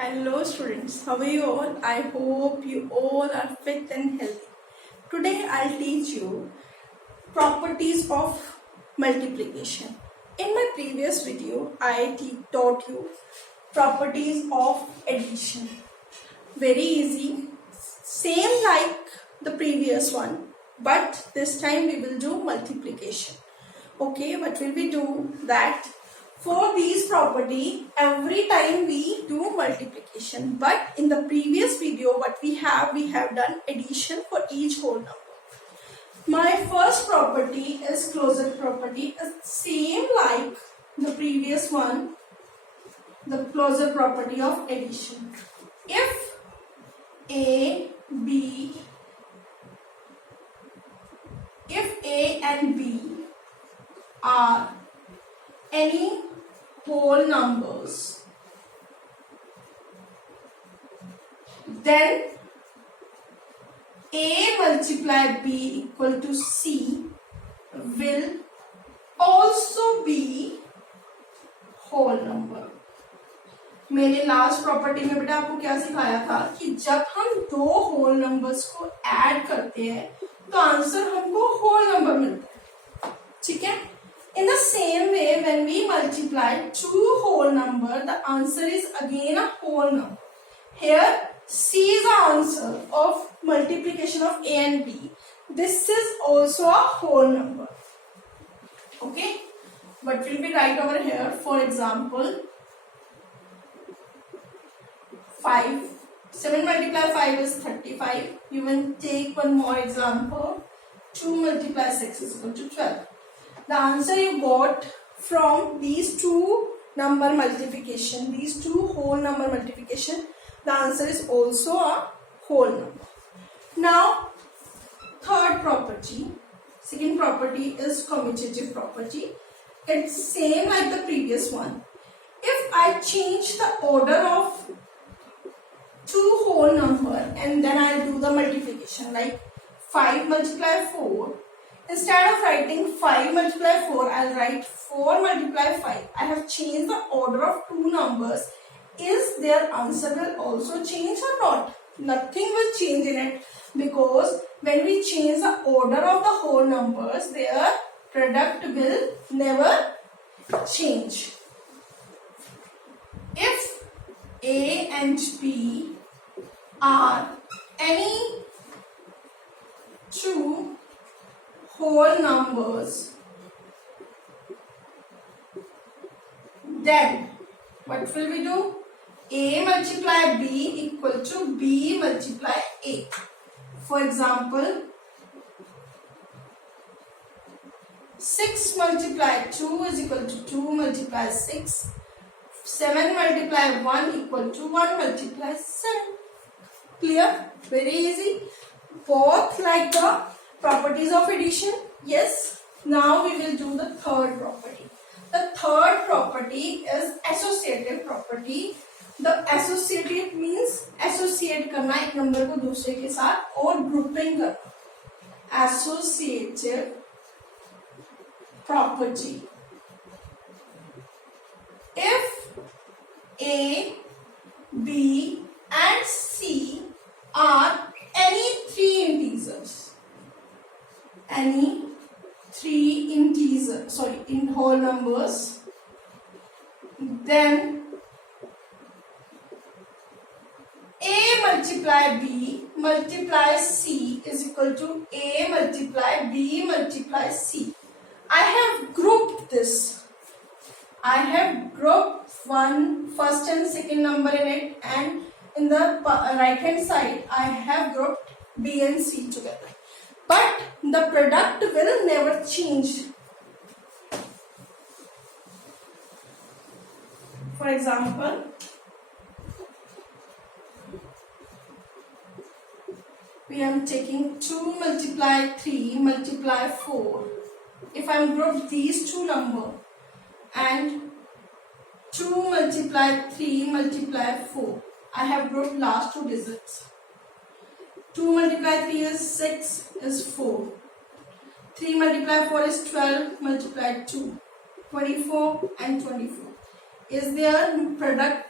Hello students, how are you all? I hope you all are fit and healthy. Today I'll teach you properties of multiplication. In my previous video, I taught you properties of addition. Very easy, same like the previous one, but this time we will do multiplication. Okay, what will we do that? For these property, every time we do multiplication, but in the previous video what we have done addition for each whole number. My first property is closure property, is same like the previous one, the closure property of addition. If A and B are any whole numbers, then A multiply B equal to C will also be whole number. मैंने last property में बेटा आपको क्या सिखाया था कि जब हम दो होल नंबर्स को ऐड करते हैं तो आंसर हमको होल नंबर मिलता है. ठीक है. In the same way, when we multiply two whole number, the answer is again a whole number. Here, C is the answer of multiplication of A and B. This is also a whole number. Okay? What will we write over here? For example, 5. 7 multiply 5 is 35. You will take one more example. 2 multiply 6 is equal to 12. The answer you got from these two number multiplication, these two whole number multiplication, the answer is also a whole number. Now, third property, second property is commutative property. It's same like the previous one. If I change the order of two whole number and then I do the multiplication, like 5 multiply 4, instead of writing 5 multiply 4, I'll write 4 multiply 5. I have changed the order of two numbers. Is their answer will also change or not? Nothing will change in it, because when we change the order of the whole numbers, their product will never change. If A and B are any two whole numbers, then what will we do? A multiply B equal to B multiply A. For example, 6 multiply 2 is equal to 2 multiply 6. 7 multiply 1 equal to 1 multiply 7. Clear? Very easy. Both like the properties of addition. Yes. Now we will do the third property. The third property is associative property. The associative means associate करना एक number को दूसरे के साथ और grouping करना. Associative property. If A, B and C are any three integers, in whole numbers, then A multiply B multiply C is equal to A multiply B multiply C. I have grouped this. I have grouped first and second number in it, and in the right hand side I have grouped B and C together. But the product will never change. For example, we are taking 2 multiply 3 multiply 4. If I am grouped these two numbers and 2 multiply 3 multiply 4, I have grouped last two digits. 2 multiply 3 is 6 is 4. 3 multiply 4 is 12 multiply 2. 24 and 24. Is their product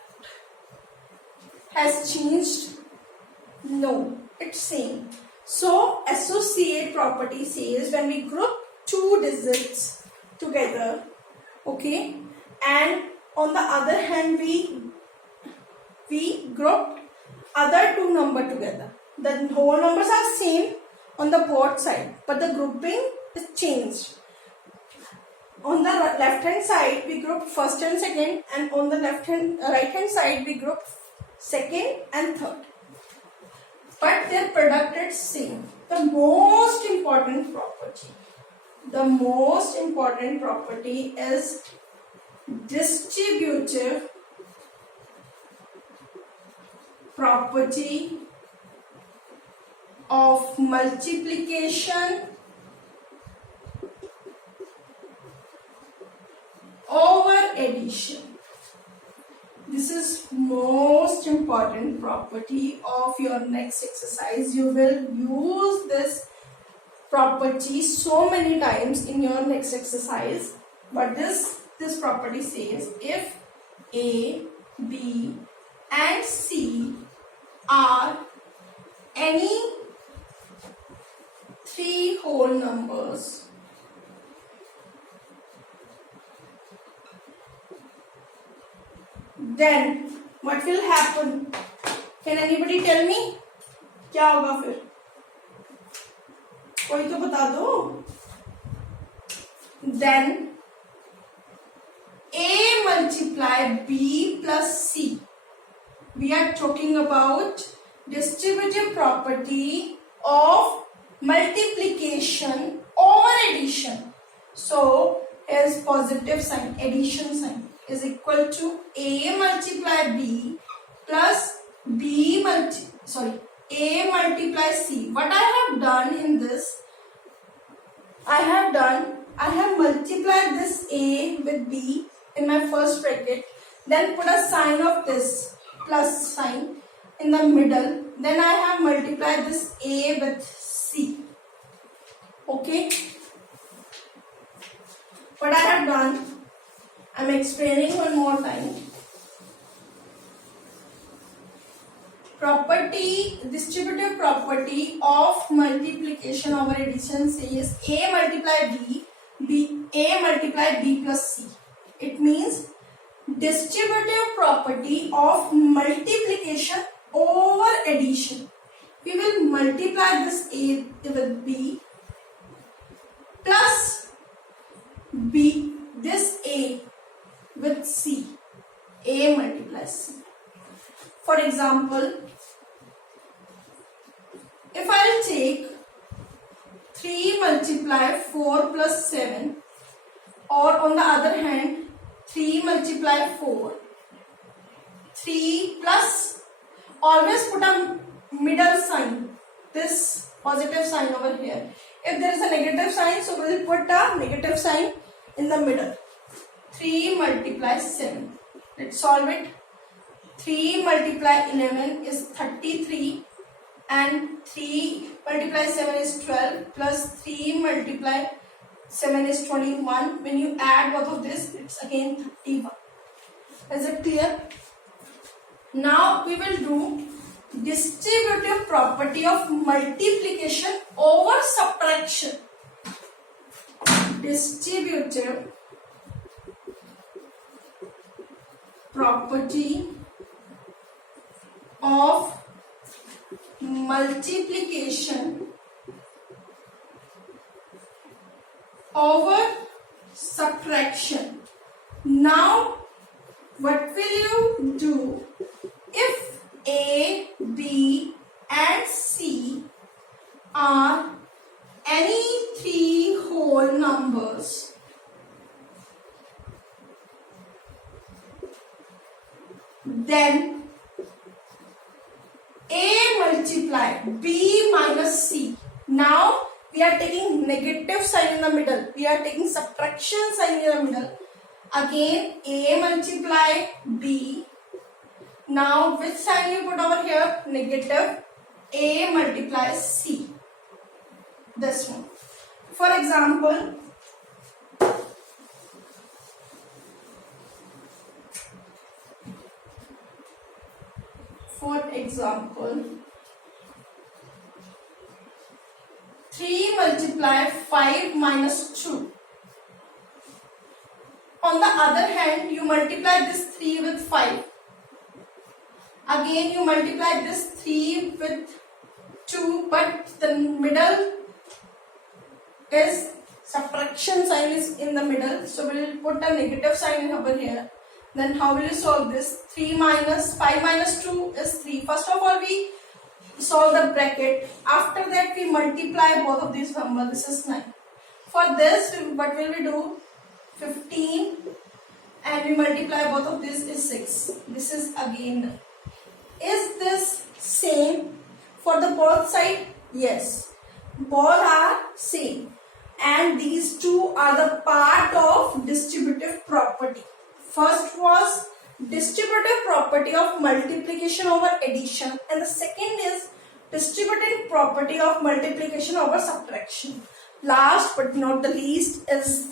has changed? No, it's same. So associate property says when we group two digits together, okay, and on the other hand we grouped other two number together. The whole numbers are same on the both side, but the grouping is changed. On the left hand side we group first and second, and on the right hand side we group second and third, but their product is same. The most important property is distributive property of multiplication over addition. This is most important property of your next exercise. You will use this property so many times in your next exercise. But this property says if A, B and C are any three whole numbers, then what will happen? Can anybody tell me? क्या होगा फिर? कोई तो बता दो. Then A multiply B plus C. We are talking about distributive property of multiplication over addition. So here's positive sign, addition sign is equal to A multiply B plus A multiply C. What I have done in this, I have multiplied this A with B in my first bracket, then put a sign of this plus sign in the middle, then I have multiplied this A with C. Okay, what I have done, I am explaining one more time. Distributive property of multiplication over addition says A multiply A multiply B plus C. It means distributive property of multiplication over addition. We will multiply this A with B plus this A with C. A multiplies C. For example, if I will take 3 multiply 4 plus 7, or on the other hand 3 multiply 4, 3 plus, always put a middle sign, this positive sign over here. If there is a negative sign, so we will put a negative sign in the middle. 3 multiply 7. Let's solve it. 3 multiply 11 is 33 and 3 multiply 7 is 12 plus 3 multiply 7 is 21. When you add both of this, it's again 31. Is it clear? Now we will do distributive property of multiplication over subtraction. Distributive property of multiplication over subtraction. Now what will you do if A, B and C are any three whole numbers? Then A multiply B minus C. Now we are taking negative sign in the middle. We are taking subtraction sign in the middle. Again A multiply B. Now which sign you put over here? Negative. A multiply C. This one. For example, For example, 3 multiply 5 minus 2. On the other hand, you multiply this 3 with 5. Again, you multiply this 3 with 2, but the middle is subtraction sign is in the middle. So we will put a negative sign over here. Then how will you solve this? 3 minus 5 minus 2 is 3. First of all, we solve the bracket. After that, we multiply both of these numbers. This is 9. For this, what will we do? 15 and we multiply both of these is 6. This is again. Is this same for the both side? Yes. Both are same. And these two are the part of distributive property. First was distributive property of multiplication over addition, and the second is distributive property of multiplication over subtraction. Last but not the least is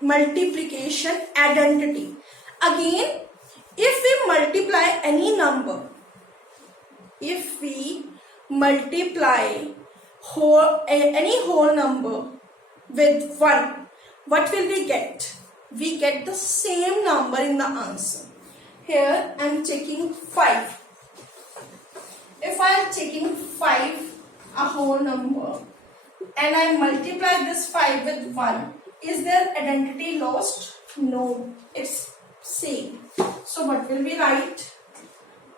multiplication identity. Again, if we multiply any number, if we multiply any whole number with 1, what will we get? We get the same number in the answer. Here I am taking 5. If I am taking 5, a whole number, and I multiply this 5 with 1, is their identity lost? No, it's same. So what will we write?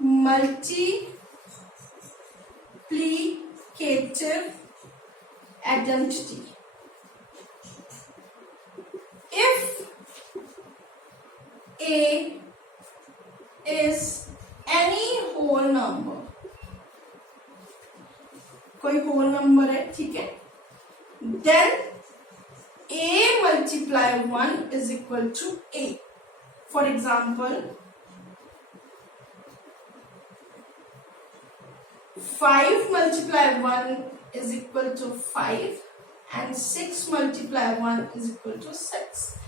Multiplicative identity. If A is any whole number, कोई whole number है, ठीक है, then A multiply 1 is equal to A. For example, 5 multiply 1 is equal to 5 and 6 multiply 1 is equal to 6.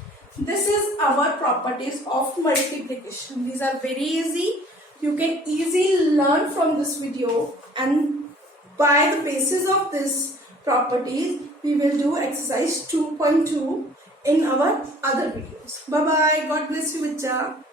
This is our properties of multiplication. These are very easy. You can easily learn from this video, and by the basis of this properties, we will do exercise 2.2 in our other videos. Bye bye. God bless you, Vicha.